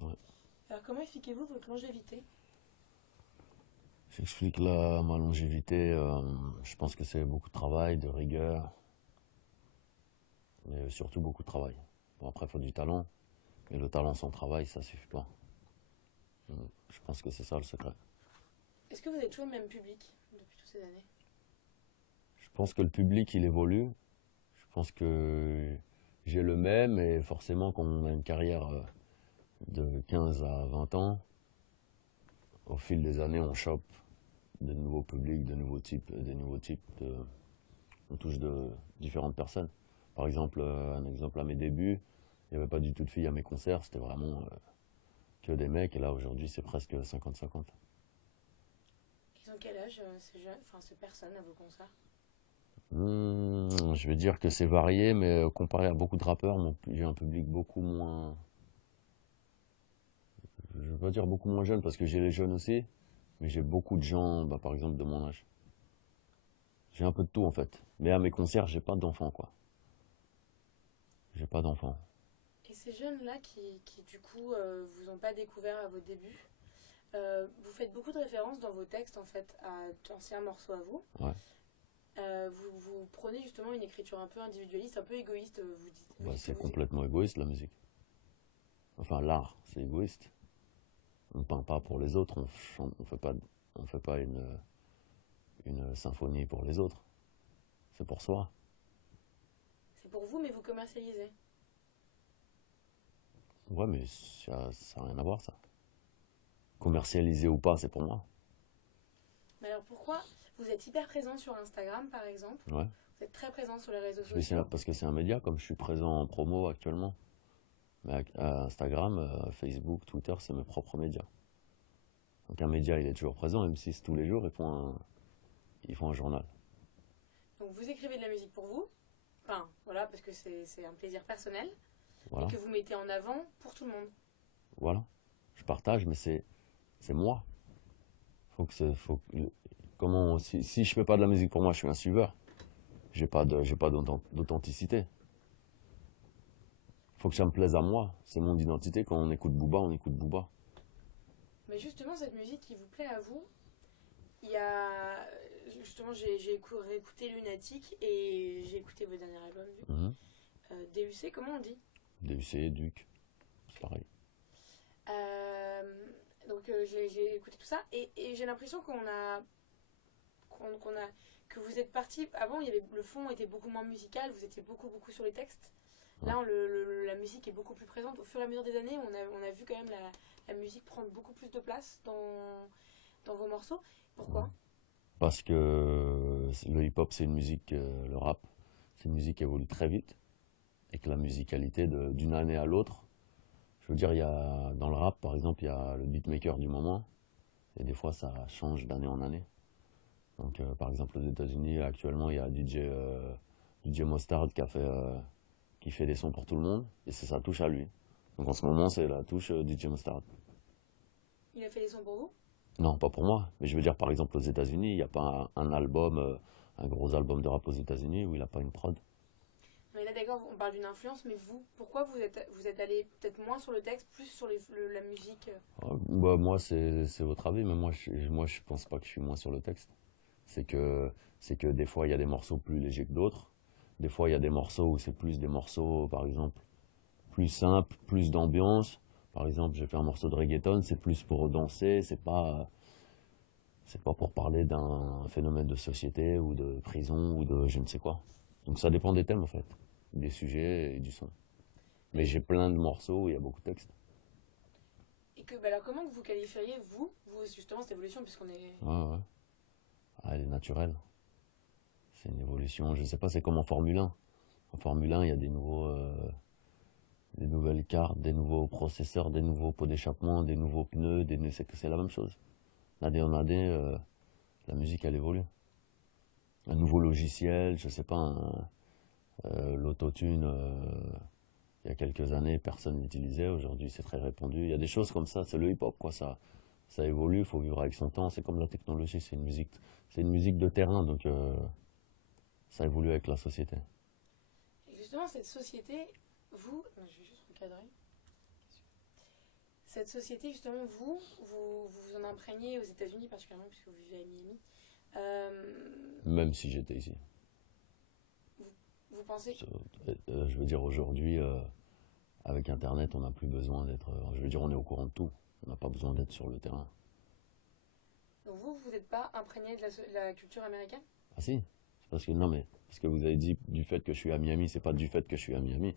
Ouais. Alors comment expliquez-vous votre longévité? J'explique ma longévité. Je pense que c'est beaucoup de travail, de rigueur, mais surtout beaucoup de travail. Bon, après, il faut du talent, mais le talent sans travail, ça suffit pas. Je pense que c'est ça le secret. Est-ce que vous êtes toujours le même public depuis toutes ces années? Je pense que le public, il évolue. Je pense que j'ai le même, et forcément, quand on a une carrière de 15 à 20 ans, au fil des années, on chope de nouveaux publics, de nouveaux types, des nouveaux types on touche de différentes personnes. Par exemple, un exemple à mes débuts, il n'y avait pas du tout de filles à mes concerts, c'était vraiment que des mecs, et là aujourd'hui c'est presque 50-50. Ils ont quel âge ces jeunes, enfin ces personnes à vos concerts? Je vais dire que c'est varié, mais comparé à beaucoup de rappeurs, j'ai un public beaucoup moins, je ne veux pas dire beaucoup moins jeune, parce que j'ai les jeunes aussi, mais j'ai beaucoup de gens, bah, par exemple, de mon âge. J'ai un peu de tout en fait. Mais à mes concerts, j'ai pas d'enfants, quoi. J'ai pas d'enfants. Et ces jeunes-là qui du coup vous ont pas découvert à vos débuts, vous faites beaucoup de références dans vos textes en fait à d'anciens morceaux à vous. Ouais. Vous prenez justement une écriture un peu individualiste, un peu égoïste, vous Bah, dites que c'est vous... complètement égoïste la musique. Enfin, l'art, c'est égoïste. On peint pas pour les autres, on fait pas une symphonie pour les autres. C'est pour soi. C'est pour vous mais vous commercialisez. Ouais, mais ça a rien à voir, ça. Commercialisé ou pas, c'est pour moi. Mais alors pourquoi vous êtes hyper présent sur Instagram par exemple? Ouais. Vous êtes très présent sur les réseaux sociaux. Parce que c'est un média, comme je suis présent en promo actuellement. Mais à Instagram, Facebook, Twitter, c'est mes propres médias. Donc un média, il est toujours présent, M6 tous les jours, ils font un journal. Donc vous écrivez de la musique pour vous, enfin voilà, parce que c'est un plaisir personnel, mais Voilà. que vous mettez en avant pour tout le monde. Voilà. Je partage, mais c'est moi. Faut que c'est, faut, que- Comment, si je fais pas de la musique pour moi, je suis un suiveur. J'ai pas d'authenticité. Faut que ça me plaise à moi. C'est mon identité. Quand on écoute Booba, on écoute Booba. Mais justement, cette musique qui vous plaît à vous, il y a. Justement, j'ai réécouté Lunatic et j'ai écouté vos derniers albums du coup. Mhm. DUC, comment on dit? DUC, Duc, c'est pareil. Donc j'ai écouté tout ça et j'ai l'impression qu'on a que vous êtes parti. Avant, il y avait, le fond était beaucoup moins musical, vous étiez beaucoup sur les textes. Ouais. Là, la musique est beaucoup plus présente. Au fur et à mesure des années, on a vu quand même la musique prendre beaucoup plus de place dans vos morceaux. Ouais. Pourquoi? Parce que le hip-hop, c'est une musique, le rap, c'est une musique qui évolue très vite. Et que la musicalité, d'une année à l'autre, je veux dire, dans le rap, par exemple, il y a le beatmaker du moment. Et des fois, ça change d'année en année. Donc, par exemple, aux États-Unis, actuellement, il y a DJ Mostard qui fait des sons pour tout le monde, et c'est sa touche à lui. Donc, en ce moment, c'est la touche DJ Mostard. Il a fait des sons pour vous? Non, pas pour moi, mais je veux dire, par exemple, aux États-Unis, il n'y a pas un album, un gros album de rap aux États-Unis où il n'a pas une prod. Mais là, d'accord, on parle d'une influence, mais vous, pourquoi vous êtes allé peut-être moins sur le texte, plus sur la musique? Bah, moi, c'est votre avis, mais moi, je pense pas que je suis moins sur le texte. C'est que, c'est que des fois, il y a des morceaux plus légers que d'autres. Des fois, il y a des morceaux où c'est plus des morceaux, par exemple, plus simples, plus d'ambiance. Par exemple, j'ai fait un morceau de reggaeton, c'est plus pour danser, c'est pas pour parler d'un phénomène de société ou de prison ou de je ne sais quoi. Donc ça dépend des thèmes en fait, des sujets et du son. Mais Et, j'ai plein de morceaux où il y a beaucoup de texte. et que, bah alors, comment que vous qualifieriez, vous justement, cette évolution, puisqu'on est. Ouais, ouais. Ah, elle est naturelle. C'est une évolution. Je sais pas, c'est comme en Formule 1. En Formule 1, il y a des nouvelles cartes, des nouveaux processeurs, des nouveaux pots d'échappement, des nouveaux pneus, c'est la même chose. L'année en année, la musique elle évolue. Un nouveau logiciel, je sais pas, l'autotune, il y a quelques années, personne l'utilisait. Aujourd'hui, c'est très répandu. Il y a des choses comme ça. C'est le hip-hop, quoi. Ça évolue. Il faut vivre avec son temps. C'est comme la technologie. C'est une musique de terrain. Donc, ça évolue avec la société. Et justement, cette société, vous. Non, je vais juste recadrer. Cette société, justement, vous en imprégnez aux États-Unis, particulièrement puisque vous vivez à Miami. Même si j'étais ici. Vous, vous pensez. Je veux dire, aujourd'hui, avec Internet, on n'a plus besoin d'être. Je veux dire, on est au courant de tout. On n'a pas besoin d'être sur le terrain. Donc vous n'êtes pas imprégné de la culture américaine? Ah si, c'est parce que non mais parce que vous avez dit du fait que je suis à Miami, c'est pas du fait que je suis à Miami.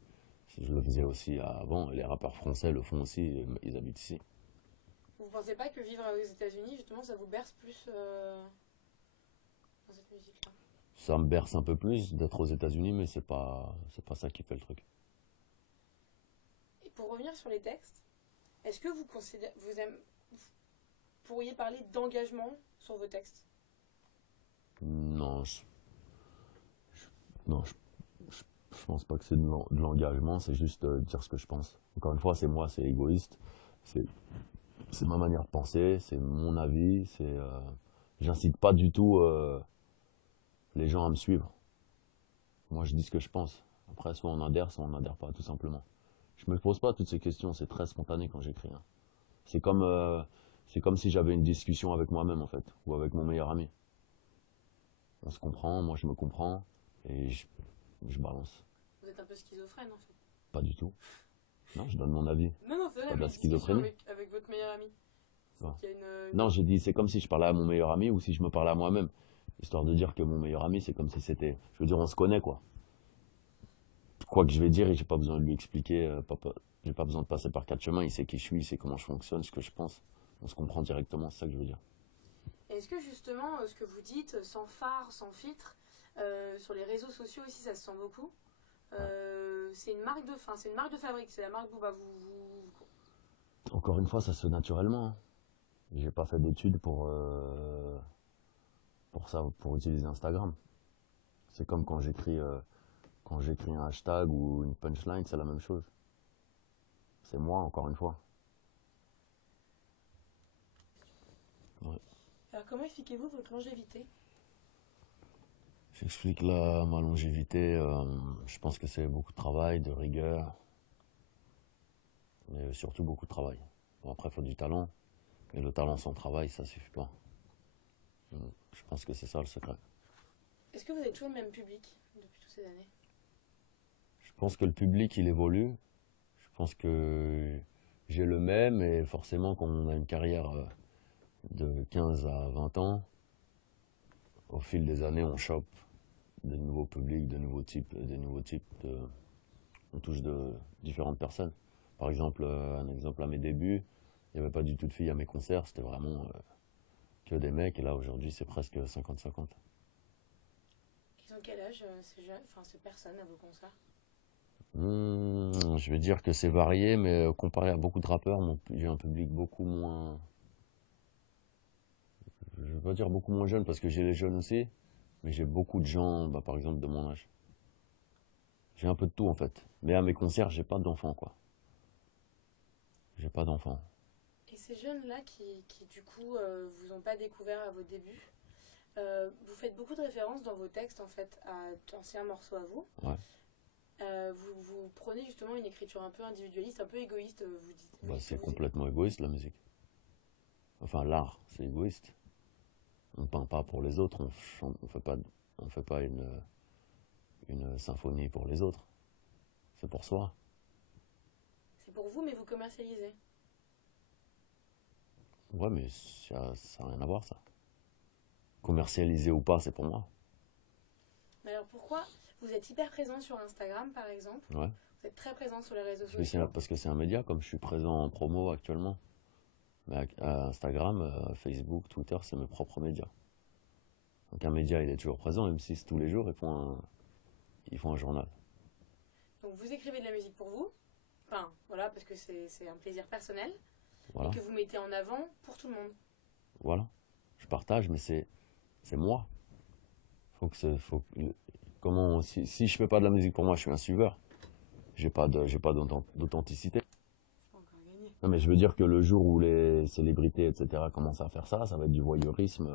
Je le faisais aussi avant, et les rappeurs français le font aussi, ils habitent ici. Vous pensez pas que vivre aux États-Unis, justement, ça vous berce plus dans cette musique-là? Ça me berce un peu plus d'être aux États-Unis, mais c'est pas ça qui fait le truc. Et pour revenir sur les textes, est-ce que vous pourriez parler d'engagement sur vos textes? Non, non, je pense pas que c'est de l'engagement, c'est juste dire ce que je pense. Encore une fois, c'est moi, c'est égoïste, c'est c'est ma manière de penser, c'est mon avis, j'incite pas du tout les gens à me suivre. Moi, je dis ce que je pense. Après, soit on adhère pas, tout simplement. Je me pose pas toutes ces questions, c'est très spontané quand j'écris, hein. C'est comme, euh, c'est comme si j'avais une discussion avec moi-même, en fait, ou avec mon meilleur ami. On se comprend, moi je me comprends, et je balance. Vous êtes un peu schizophrène en fait. Pas du tout. Non, je donne mon avis. Non, non, c'est C'est vrai, pas de mais la une discussion schizophrénie. avec votre meilleur ami. C'est Non, qu'il y a non, j'ai dit, c'est comme si je parlais à mon meilleur ami ou si je me parlais à moi-même. Histoire de dire que mon meilleur ami, c'est comme si c'était. Je veux dire, on se connaît, quoi. Quoi que je vais dire, et j'ai pas besoin de lui expliquer, j'ai pas besoin de passer par quatre chemins, il sait qui je suis, il sait comment je fonctionne, ce que je pense. On se comprend directement, c'est ça que je veux dire. Est-ce que justement, ce que vous dites, sans phare, sans filtre, sur les réseaux sociaux aussi, ça se sent beaucoup. Ouais. C'est une marque de, enfin, c'est une marque de fabrique, c'est la marque Booba. Encore une fois, ça se fait naturellement, hein. J'ai pas fait d'études pour ça, pour utiliser Instagram. C'est comme quand j'écris un hashtag ou une punchline, c'est la même chose. C'est moi, encore une fois. Ouais. Alors comment expliquez-vous votre longévité? J'explique ma longévité. Je pense que c'est beaucoup de travail, de rigueur, mais surtout beaucoup de travail. Bon, après, il faut du talent, mais le talent sans travail, ça suffit pas. Je pense que c'est ça le secret. Est-ce que vous avez toujours le même public depuis toutes ces années? Je pense que le public, il évolue. Je pense que j'ai le même, et forcément, quand on a une carrière de 15 à 20 ans, au fil des années, on chope de nouveaux publics, de nouveaux types, on touche de différentes personnes. Par exemple, un exemple à mes débuts, il n'y avait pas du tout de filles à mes concerts, c'était vraiment que des mecs, et là aujourd'hui c'est presque 50-50. Ils ont quel âge ces personnes à vos concerts? Je vais dire que c'est varié, mais comparé à beaucoup de rappeurs, j'ai un public beaucoup moins. Je ne vais pas dire beaucoup moins jeune parce que j'ai les jeunes aussi, mais j'ai beaucoup de gens, bah, par exemple, de mon âge. J'ai un peu de tout en fait. Mais à mes concerts, j'ai pas d'enfants, quoi. J'ai pas d'enfants. Et ces jeunes-là qui du coup, vous ont pas découvert à vos débuts, vous faites beaucoup de références dans vos textes en fait à d'anciens morceaux à vous. Ouais. Vous prenez justement une écriture un peu individualiste, un peu égoïste, vous Bah, dites que c'est vous. complètement égoïste la musique. Enfin, l'art, c'est égoïste. On peint pas pour les autres, on fait pas une symphonie pour les autres. C'est pour soi. C'est pour vous, mais vous commercialisez. Ouais, mais ça a rien à voir, ça. Commercialisé ou pas, c'est pour moi. Mais alors pourquoi vous êtes hyper présent sur Instagram par exemple? Ouais. Vous êtes très présent sur les réseaux Parce sociaux. que c'est un média, comme je suis présent en promo actuellement. Mais Instagram, Facebook, Twitter, c'est mes propres médias. Donc un média, il est toujours présent, M6 tous les jours, ils font un journal. Donc vous écrivez de la musique pour vous, enfin voilà, parce que c'est un plaisir personnel, et Voilà. que vous mettez en avant pour tout le monde. Voilà. Je partage, mais c'est moi. Si je fais pas de la musique pour moi, je suis un suiveur. J'ai pas d'authenticité. C'est pas encore gagné. Non, mais je veux dire que le jour où les célébrités, etc., commencent à faire ça, ça va être du voyeurisme.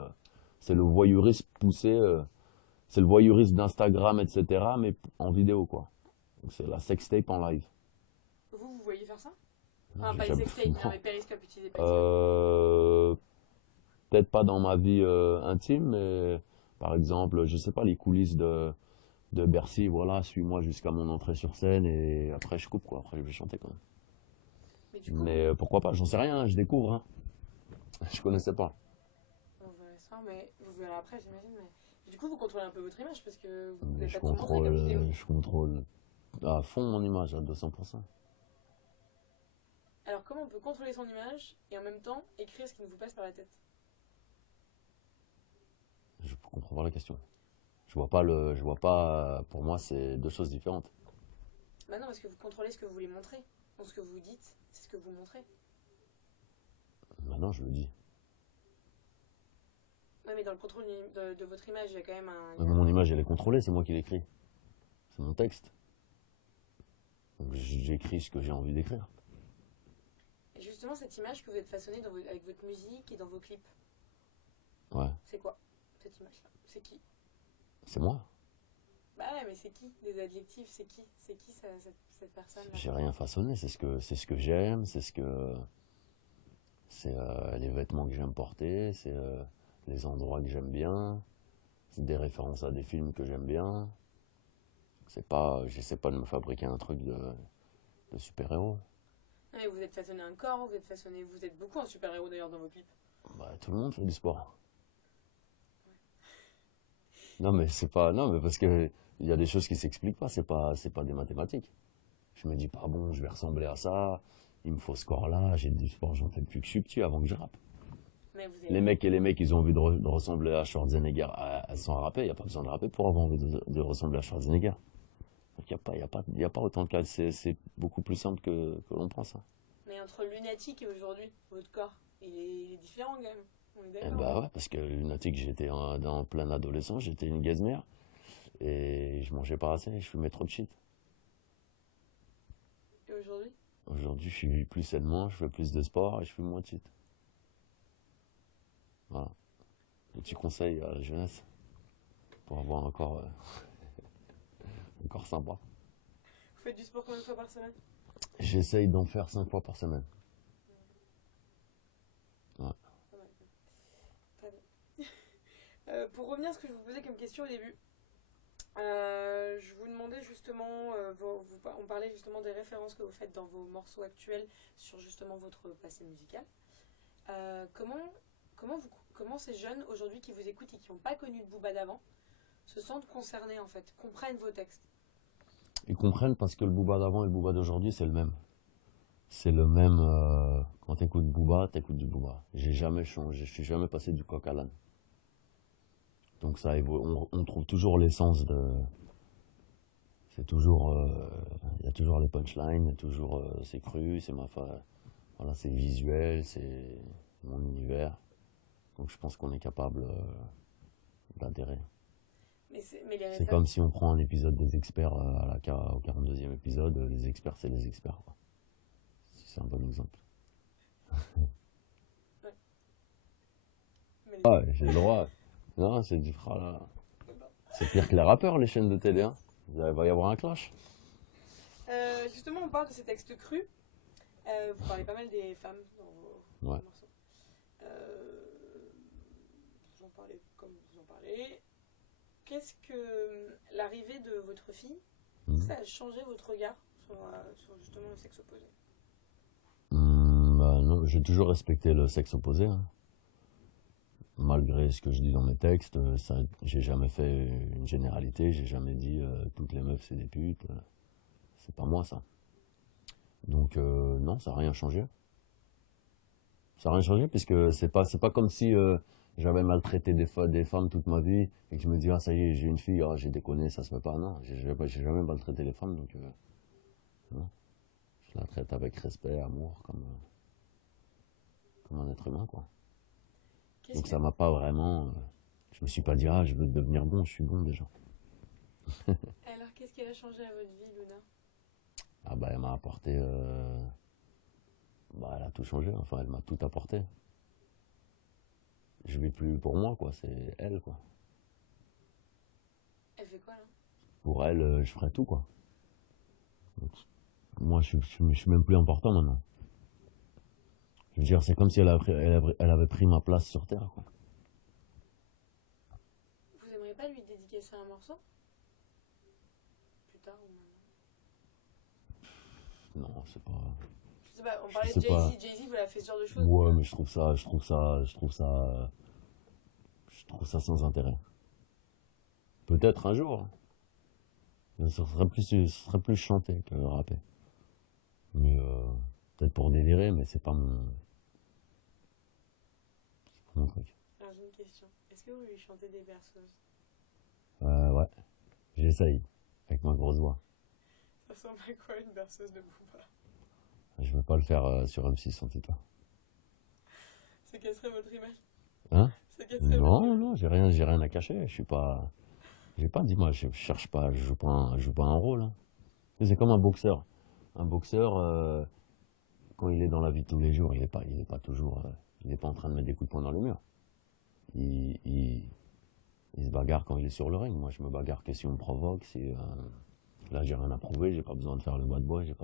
C'est le voyeurisme poussé, c'est le voyeurisme d'Instagram, etc., mais en vidéo, quoi. Donc c'est la sextape en live. Vous voyez faire ça? Non, Enfin, j'ai pas les jamais... sextapes, Non. mais Periscope, utilisez Periscope. Euh, Peut-être pas dans ma vie intime, mais par exemple, je sais pas, les coulisses de Bercy, voilà, suis-moi jusqu'à mon entrée sur scène et après je coupe quoi, après je vais chanter quand même. Mais du coup, Mais pourquoi pas, j'en sais rien, je découvre, hein. Je connaissais pas. on verra ça, mais vous verrez après, j'imagine. Mais du coup, vous contrôlez un peu votre image parce que vous Mais n'avez pas tout montré comme vidéo. je contrôle à fond mon image à 200%. Alors, comment on peut contrôler son image et en même temps écrire ce qui nous vous passe par la tête? Je comprends pas la question. Je vois pas, pour moi c'est deux choses différentes. Bah non, parce que vous contrôlez ce que vous voulez montrer. Donc, ce que vous dites, c'est ce que vous montrez. Maintenant je le dis. Ouais, mais dans le contrôle de votre image, il y a quand même un. Mais mon image elle est contrôlée, c'est moi qui l'écris. C'est mon texte. Donc j'écris ce que j'ai envie d'écrire. Et justement, cette image que vous êtes façonnée avec votre musique et dans vos clips, Ouais, c'est quoi cette image-là? C'est qui? c'est moi. Bah ouais, mais c'est qui? Des adjectifs, c'est qui? C'est qui cette personne-là? J'ai rien façonné, c'est ce que j'aime, c'est les vêtements que j'aime porter, c'est les endroits que j'aime bien, c'est des références à des films que j'aime bien. C'est pas, j'essaie pas de me fabriquer un truc de super-héros. Non, mais vous êtes façonné un corps, vous êtes façonné. Vous êtes beaucoup en super-héros d'ailleurs dans vos clips. Bah, tout le monde fait du sport. Non, mais c'est pas, non, mais parce que il y a des choses qui s'expliquent pas, c'est pas des mathématiques. Je me dis pas, bon, je vais ressembler à ça, il me faut ce corps-là, j'ai du sport, j'en fais depuis que je suis petit avant que je rappe. Mais vous Les avez. mecs et les mecs, ils ont envie de ressembler à Schwarzenegger sans rapper, il n'y a pas besoin de rapper pour avoir envie de ressembler à Schwarzenegger. Donc il y a pas autant de cas, c'est beaucoup plus simple que l'on pense, hein. Mais entre lunatique et aujourd'hui, votre corps, il est différent quand même. On est Eh d'accord? bah ouais, parce que lunatique, j'étais en plein adolescent, j'étais une gazmère, et je mangeais pas assez, je fumais trop de shit. Et aujourd'hui? Aujourd'hui, je suis plus sainement, je fais plus de sport et je fume moins de shit. Voilà. Petit conseil à la jeunesse pour avoir un corps, un corps sympa. Vous faites du sport combien de fois par semaine? J'essaye d'en faire 5 fois par semaine. Ouais. Pas mal. Très bien. Pour revenir à ce que je vous posais comme question au début, je vous demandais justement, on parlait justement des références que vous faites dans vos morceaux actuels sur justement votre passé musical. Euh, comment, comment ces jeunes aujourd'hui qui vous écoutent et qui n'ont pas connu de Booba d'avant se sentent concernés en fait, comprennent vos textes? Ils comprennent parce que le Booba d'avant et le Booba d'aujourd'hui, c'est le même. C'est le même. Quand t'écoutes Booba, t'écoutes du Booba. J'ai jamais changé, je suis jamais passé du coq à l'âne. Donc ça on trouve toujours l'essence de. C'est toujours. Il y a toujours les punchlines, il y a toujours. C'est cru, voilà, c'est visuel, c'est mon univers. Donc je pense qu'on est capable d'adhérer. Mais les C'est comme si on prend un épisode des experts au 42e épisode, les experts c'est les experts, quoi. C'est un bon exemple. Ouais. Mais Ah, j'ai le droit. Non, c'est du là. C'est pire que les rappeurs, les chaînes de télé, hein. Il va y avoir un clash. justement, on parle de ces textes crus. Vous parlez pas mal des femmes dans vos Ouais. morceaux. Vous en parlez comme vous en parlez. Qu'est-ce que l'arrivée de votre fille, ça a changé votre regard sur justement le sexe opposé? Bah non, j'ai toujours respecté le sexe opposé, hein. Malgré ce que je dis dans mes textes, j'ai jamais fait une généralité, j'ai jamais dit toutes les meufs c'est des putes. C'est pas moi ça. Donc non, ça n'a rien changé. Ça n'a rien changé puisque c'est pas comme si j'avais maltraité des femmes toute ma vie et que je me dis ah ça y est j'ai une fille, ah, j'ai déconné, ça se fait pas. Non, j'ai jamais maltraité les femmes donc non. Je la traite avec respect, amour, comme un être humain quoi. Qu'est-ce Donc que... ça m'a pas vraiment. Je me suis pas dit ah je veux devenir bon, je suis bon déjà. Alors, qu'est-ce qu'elle a changé à votre vie, Luna? Ah bah elle m'a apporté. Bah elle a tout changé, enfin elle m'a tout apporté. Je vis plus pour moi quoi, c'est elle quoi. Elle fait quoi là? Pour elle, je ferai tout quoi. Donc, moi je suis même plus important maintenant. Je veux dire, c'est comme si elle avait pris ma place sur Terre, quoi. Vous aimeriez pas lui dédicacer un morceau plus tard ou maintenant? Non, c'est pas. Je sais pas, on Je parlait de sais pas. Jay-Z. Jay-Z, vous l'avez fait ce genre de choses, mais Ouais, mais je trouve ça sans intérêt. Peut-être un jour, hein. Mais ce serait plus chanter que rapper. Mais peut-être pour délirer, mais c'est pas mon truc. alors j'ai une question. Est-ce que vous lui chantez des berceuses? Ouais, j'essaye avec ma grosse voix. Ça ressemble à quoi une berceuse de Booba? Je veux pas le faire sur M6 en tout cas. Ça casserait votre image? Hein? Ça casserait votre Non, image? non, j'ai rien à cacher. Je suis pas, j'ai pas d'image. Je cherche pas, je joue pas un rôle, hein. C'est comme un boxeur. Un boxeur, quand il est dans la vie de tous les jours, il est pas toujours, il est pas en train de mettre des coups de poing dans le mur. Il, il, il se bagarre quand il est sur le ring. Moi, je me bagarre que si on me provoque. Là, j'ai rien à prouver. J'ai pas besoin de faire le bad boy. J'ai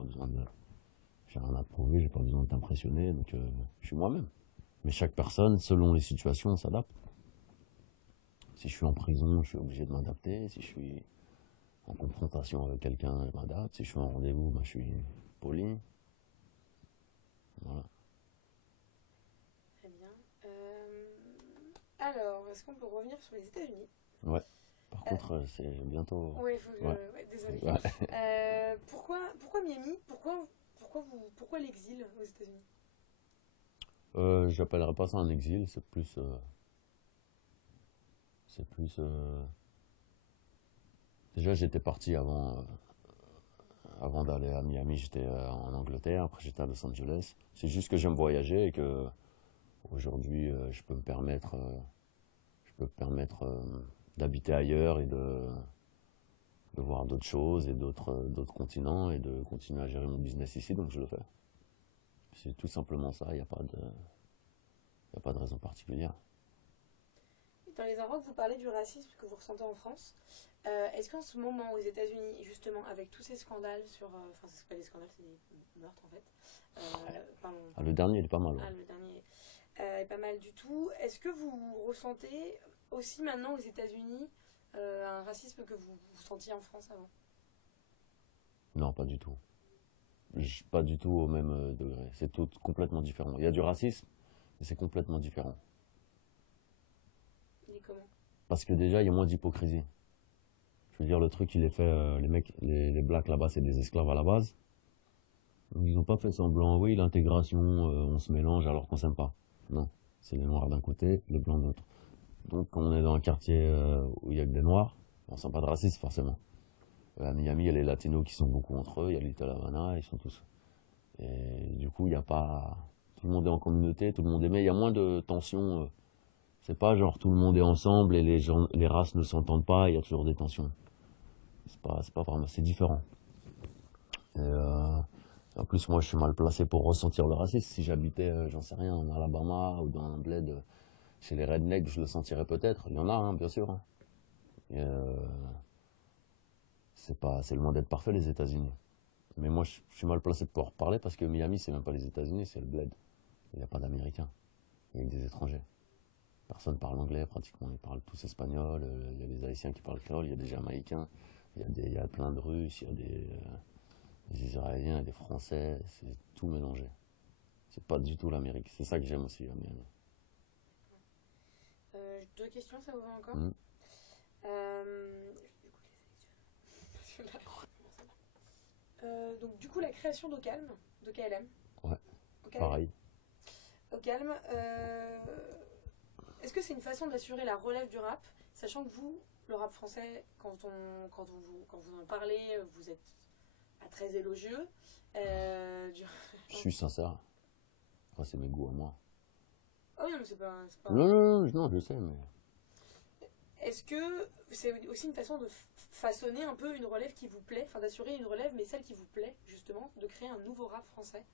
rien à prouver. J'ai pas besoin de t'impressionner. Donc, je suis moi-même. Mais chaque personne, selon les situations, s'adapte. Si je suis en prison, je suis obligé de m'adapter. Si je suis en confrontation avec quelqu'un, je m'adapte. Si je suis en rendez-vous, je suis poli. Voilà. Très bien. Alors, est-ce qu'on peut revenir sur les États-Unis? Ouais. Par contre, c'est bientôt. Ouais, il faut que. Ouais. Ouais, désolé. Ouais. Pourquoi Miami? Pourquoi l'exil aux États-Unis? J'appellerais pas ça un exil. C'est plus. Déjà, j'étais parti avant d'aller à Miami. J'étais en Angleterre. Après, j'étais à Los Angeles. C'est juste que j'aime voyager et que aujourd'hui, je peux me permettre d'habiter ailleurs et de voir d'autres choses et d'autres continents et de continuer à gérer mon business ici, donc je le fais. C'est tout simplement ça, y a pas de raison particulière. Dans les endroits que vous parlez du racisme que vous ressentez en France, est-ce qu'en ce moment aux États-Unis, justement, avec tous ces scandales sur. Enfin, c'est pas des scandales, c'est des meurtres en fait. Pardon. Ah, le dernier, il est pas mal, Ah, ouais. le dernier est pas mal du tout. Est-ce que vous ressentez aussi maintenant aux États-Unis un racisme que vous sentiez en France avant? Non, pas du tout. Pas du tout au même degré. C'est tout complètement différent. Il y a du racisme, mais c'est complètement différent. Il est comment? Parce que déjà, il y a moins d'hypocrisie. Je veux dire, le truc, il est fait, les mecs, les blacks là-bas, c'est des esclaves à la base. Donc, ils n'ont pas fait semblant, oui, l'intégration, on se mélange alors qu'on s'aime pas. Non, c'est les noirs d'un côté, les blancs de l'autre. Donc, quand on est dans un quartier où il y a que des noirs, on sent pas de racisme forcément. À Miami, il y a les latinos qui sont beaucoup entre eux, il y a Little Havana, ils sont tous. Et du coup, il n'y a pas. Tout le monde est en communauté, tout le monde est. Mais il y a moins de tensions. C'est pas genre tout le monde est ensemble et les races ne s'entendent pas, il y a toujours des tensions. C'est pas vraiment. C'est différent. Et en plus, moi, je suis mal placé pour ressentir le racisme. Si j'habitais, j'en sais rien, en Alabama ou dans un bled chez les rednecks, je le sentirais peut-être. Il y en a, hein, bien sûr, hein. Et, c'est loin d'être parfait, les États-Unis. Mais moi, je suis mal placé pour parler parce que Miami, c'est même pas les États-Unis, c'est le bled. Il n'y a pas d'Américains, il y a que des étrangers. Personne parle anglais pratiquement, ils parlent tous espagnol. Il y a des Haïtiens qui parlent créole, il y a des Jamaïcains, il y a plein de Russes, il y a des Israéliens, des Français, c'est tout mélangé. C'est pas du tout l'Amérique, c'est ça que j'aime aussi à Miami. Deux questions, ça vous va encore? Mm. Du coup, je les sélectionne. Donc, du coup, la création d'Ocalm, de KLM. Ouais, Ocalm. pareil. Ocalm, est-ce que c'est une façon d'assurer la relève du rap, sachant que vous, le rap français, quand vous en parlez, vous êtes pas très élogieux. Je suis sincère. Après, c'est mes goûts à moi. Ah oui, non, mais c'est pas. Non, je sais, mais. Est-ce que c'est aussi une façon de façonner un peu une relève qui vous plaît, enfin d'assurer une relève, mais celle qui vous plaît, justement, de créer un nouveau rap français?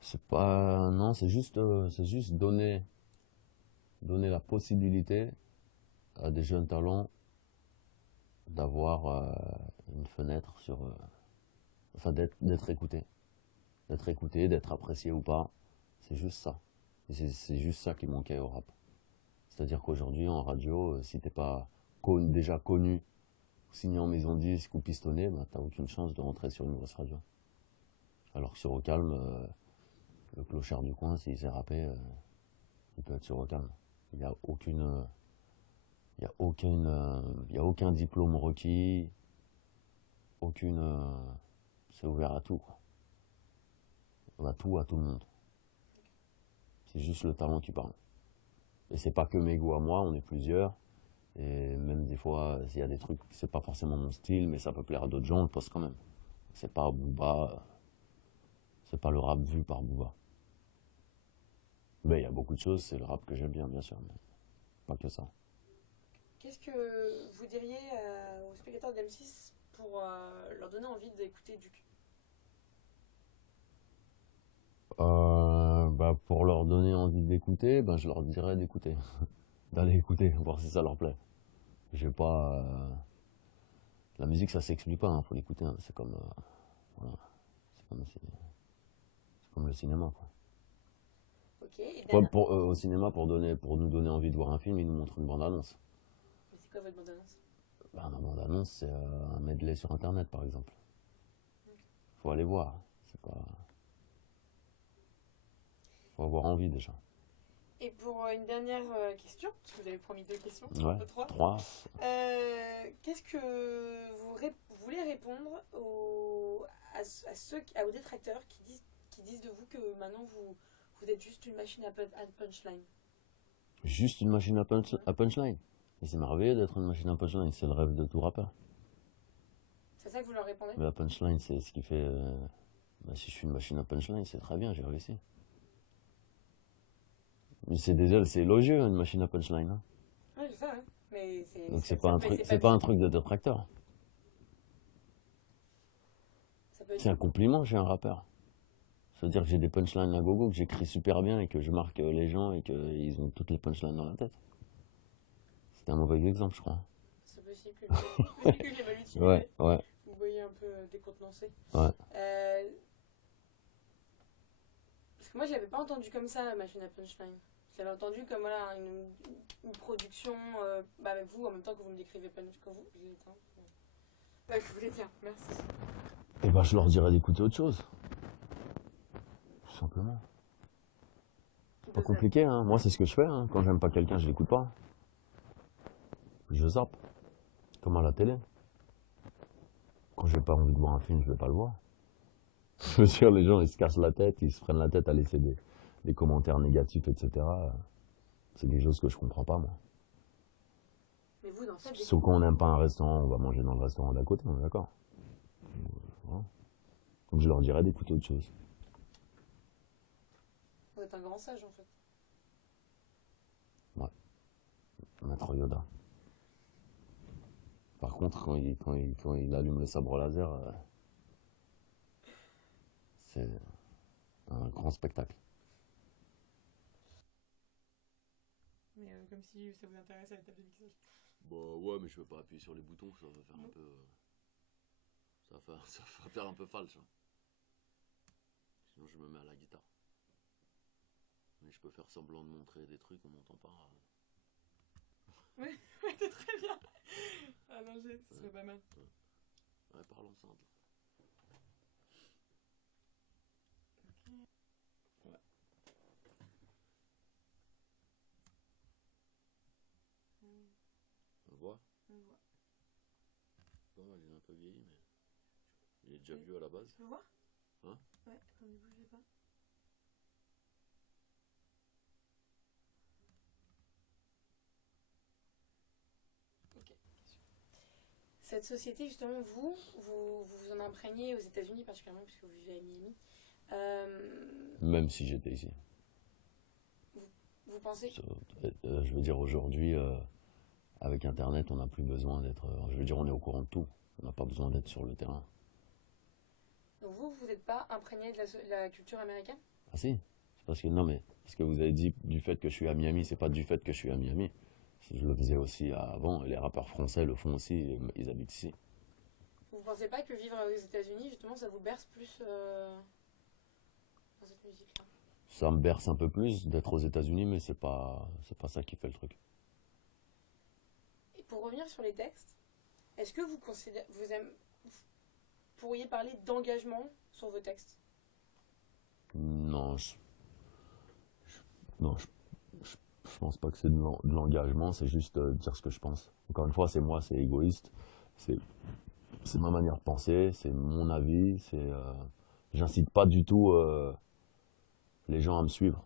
C'est pas. Non, c'est juste donner la possibilité à des jeunes talents d'avoir une fenêtre sur. Enfin, d'être écouté. D'être écouté, d'être apprécié ou pas. C'est juste ça. Et c'est juste ça qui manquait au rap. C'est-à-dire qu'aujourd'hui, en radio, si t'es pas déjà connu, signé en maison de disque ou pistonné, bah, t'as aucune chance de rentrer sur une grosse radio. Alors que sur Au Calme, le clochard du coin, s'il sait rapper, il peut être sur Au Calme. Il n'y a aucun diplôme requis, aucune, c'est ouvert à tout, quoi. À tout le monde. C'est juste le talent qui parle. Et c'est pas que mes goûts à moi, on est plusieurs. Et même des fois, s'il y a des trucs, c'est pas forcément mon style, mais ça peut plaire à d'autres gens, on le poste quand même. C'est pas Booba, c'est pas le rap vu par Booba. Mais il y a beaucoup de choses, c'est le rap que j'aime bien sûr, mais pas que ça. Qu'est-ce que vous diriez aux spectateurs de M6 pour leur donner envie d'écouter Duc? Bah, pour leur donner envie d'écouter, bah, je leur dirais d'écouter. D'aller écouter, voir si ça leur plaît. J'ai pas. La musique, ça s'explique pas, hein, faut l'écouter, hein. C'est comme. Voilà. C'est comme le cinéma, quoi. Ok, et dernière. Au cinéma, pour nous donner envie de voir un film, ils nous montrent une bande-annonce. Mais c'est quoi votre bande-annonce? Bah, ma bande-annonce, c'est un medley sur Internet, par exemple. Faut aller voir. C'est pas. Faut avoir envie déjà. Et pour une dernière question, parce que vous avez promis 2 questions, Ouais. trois. 3. Qu'est-ce que vous voulez répondre aux détracteurs qui disent de vous que maintenant vous êtes juste une machine à punchline? Juste une machine à punchline. Et c'est merveilleux d'être une machine à punchline, c'est le rêve de tout rappeur. C'est ça que vous leur répondez? Mais la punchline, c'est ce qui fait. Bah, si je suis une machine à punchline, c'est très bien, j'ai réussi. Mais c'est élogieux, une machine à punchline, hein. Ouais, je sais, hein. Mais Donc ça c'est pas un truc de détracteur. ça peut être C'est un compliment chez un rappeur. C'est-à-dire que j'ai des punchlines à gogo, que j'écris super bien et que je marque les gens et qu'ils ont toutes les punchlines dans la tête. C'était un mauvais exemple, je crois. C'est possible que je l'ai mal utilisé. Ouais. Vous voyez un peu décontenancé. Ouais. Parce que moi, je l'avais pas entendu comme ça, la machine à punchline. Je l'avais entendu comme voilà, une production avec vous, en même temps que vous me décrivez punch. Que vous, je l'ai éteint. Ouais, je voulais dire, merci. Et bah, je leur dirais d'écouter autre chose. Tout simplement. C'est pas compliqué, hein. Moi, c'est ce que je fais, hein. Quand j'aime pas quelqu'un, je l'écoute pas. Je zappe. Comme à la télé. Quand j'ai pas envie de voir un film, je vais pas le voir. Je veux dire, les gens, ils se cassent la tête, ils se prennent la tête à laisser des commentaires négatifs, etc. C'est des choses que je comprends pas, moi. Mais vous, dans cette Sauf quand on n'aime pas un restaurant, on va manger dans le restaurant d'à côté, on est d'accord. Voilà. Donc je leur dirais d'écouter autre chose. vous êtes un grand sage, en fait. Ouais. Maître Yoda. Par contre, quand il allume le sabre laser, c'est un grand spectacle. Mais comme si ça vous intéresse à la table de mixage. Bah ouais, mais je vais pas appuyer sur les boutons, ça va faire un peu. Ça va faire un peu falche, hein. Sinon, je me mets à la guitare. Mais je peux faire semblant de montrer des trucs, on m'entend pas. Ouais, c'est très bien. Ah non, ce serait pas mal. Ouais, parlons ensemble. Ouais. On voit? On voit. Pas mal, il est un peu vieilli, mais. Il est déjà vieux à la base. Je peux voir? Hein? Ouais, attendez, bougez pas. Ok. Cette société, justement, vous en imprégnez aux États-Unis, particulièrement puisque vous vivez à Miami. Même si j'étais ici. Vous pensez Je veux dire, aujourd'hui, avec Internet, on n'a plus besoin d'être. Je veux dire, on est au courant de tout. On n'a pas besoin d'être sur le terrain. Donc vous n'êtes pas imprégné de la culture américaine? Ah si, c'est parce que non mais ce que vous avez dit du fait que je suis à Miami, c'est pas du fait que je suis à Miami. Je le faisais aussi avant, et les rappeurs français le font aussi, et ils habitent ici. Vous pensez pas que vivre aux États-Unis, justement, ça vous berce plus dans cette musique-là? Ça me berce un peu plus d'être aux États-Unis, mais c'est pas ça qui fait le truc. Et pour revenir sur les textes, est-ce que vous pourriez parler d'engagement sur vos textes? Non, non, je pense pas que c'est de l'engagement, c'est juste dire ce que je pense. Encore une fois, c'est moi, c'est égoïste, c'est c'est ma manière de penser, c'est mon avis, j'incite pas du tout les gens à me suivre.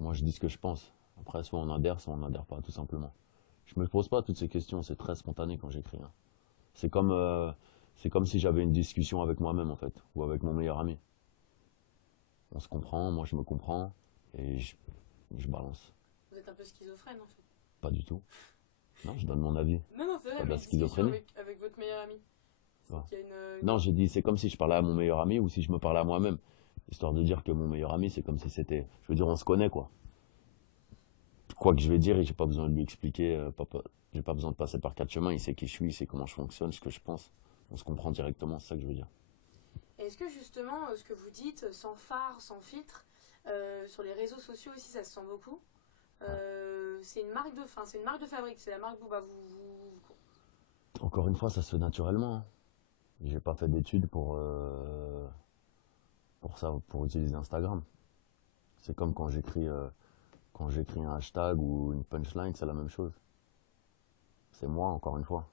Moi, je dis ce que je pense. Après, soit on adhère pas, tout simplement. Je me pose pas toutes ces questions, c'est très spontané quand j'écris, hein. C'est comme, euh, c'est comme si j'avais une discussion avec moi-même, en fait, ou avec mon meilleur ami. On se comprend, moi je me comprends, et je balance. Vous êtes un peu schizophrène en fait. Pas du tout. Non, je donne mon avis. Non, non, c'est C'est vrai, pas de mais la une discussion schizophrénie. avec votre meilleur ami. Ouais. C'est qu'il y a Non, j'ai dit, c'est comme si je parlais à mon meilleur ami ou si je me parlais à moi-même. Histoire de dire que mon meilleur ami, c'est comme si c'était. Je veux dire, on se connaît, quoi. Quoi que je vais dire, et j'ai pas besoin de lui expliquer, j'ai pas besoin de passer par quatre chemins. Il sait qui je suis, il sait comment je fonctionne, ce que je pense. On se comprend directement, c'est ça que je veux dire. Et est-ce que justement, ce que vous dites, sans phare, sans filtre, sur les réseaux sociaux aussi, ça se sent beaucoup. Ouais. C'est une marque de, enfin, c'est une marque de fabrique, c'est la marque Booba. Encore une fois, ça se fait naturellement, hein. J'ai pas fait d'études pour ça, pour utiliser Instagram. C'est comme quand j'écris un hashtag ou une punchline, c'est la même chose. C'est moi, encore une fois.